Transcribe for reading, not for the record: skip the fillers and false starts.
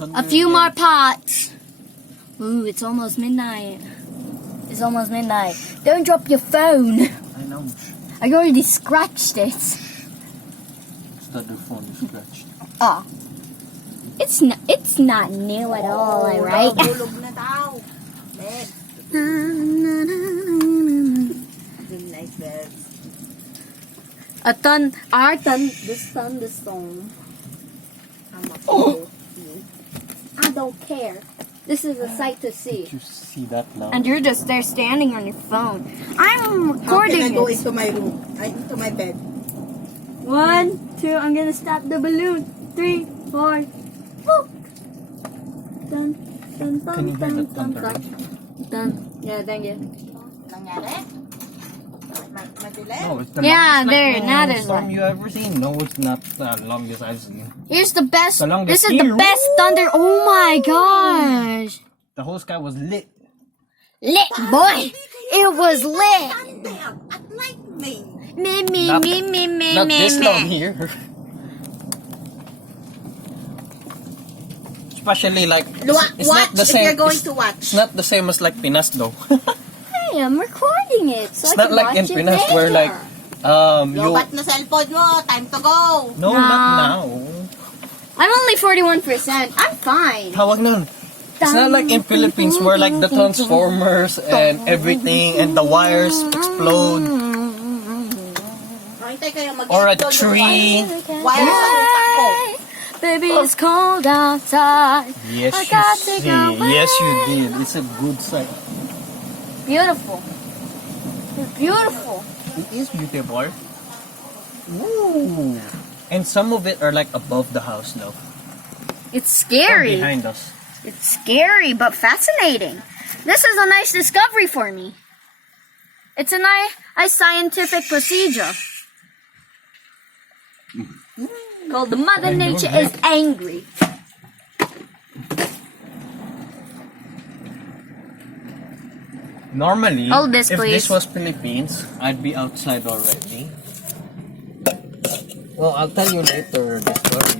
A few more pots. Ooh, it's almost midnight. It's almost midnight. Don't drop your phone. I know. I already scratched it. It's not the phone you scratched. Oh. It's not new at all, right? Tulog na daw. Bed. Good night, bed. This thunderstorm. I don't care. This is a sight to see. Did you see that now? And you're just there standing on your phone. I'm How can I recording go it. into my room? Into my bed. 1, 2, I'm gonna stop the balloon. 3, 4. Woo! Dun, dun, dun, Can you hear dun, the dun, thunder? dun. Dun. Yeah, thank you. Nangyari? Mabilis? No, it's the Yeah, longest there, lightning now there's storm one. you ever seen. No, it's not the longest I've seen. Here's the best. The longest This is the here. best thunder. Oh my gosh. The whole sky was lit. Lit, boy. It was lit. Thunder at lightning. Me, me, Not- me, me, me, Not me, this long me. here. Especially like it's Watch not the if same. you're going it's, to watch. it's not the same as like Pinas though. Hey, I'm recording it. So It's I not can like watch in it Pinas later. where like you Lobat na cellphone mo. Time to go. no, Nah. not now. I'm only 41%. I'm fine. Tawag nun. It's not like in Philippines where like the transformers and everything and the wires explode Hintay kayo mag- or a tree. Wires ang utak ko. Baby, it's cold outside. Yes, I got to you see. go Yes, you did. It's a good sight. Beautiful. It's beautiful. It is beautiful. Ooh. And some of it are like above the house now. It's Or scary. behind us. It's scary but fascinating. This is a nice discovery for me. It's a nice scientific procedure. Called the Mother And Nature you're is angry. Normally, Hold this, if please. this was Philippines, I'd be outside already. Well, I'll tell you later the story.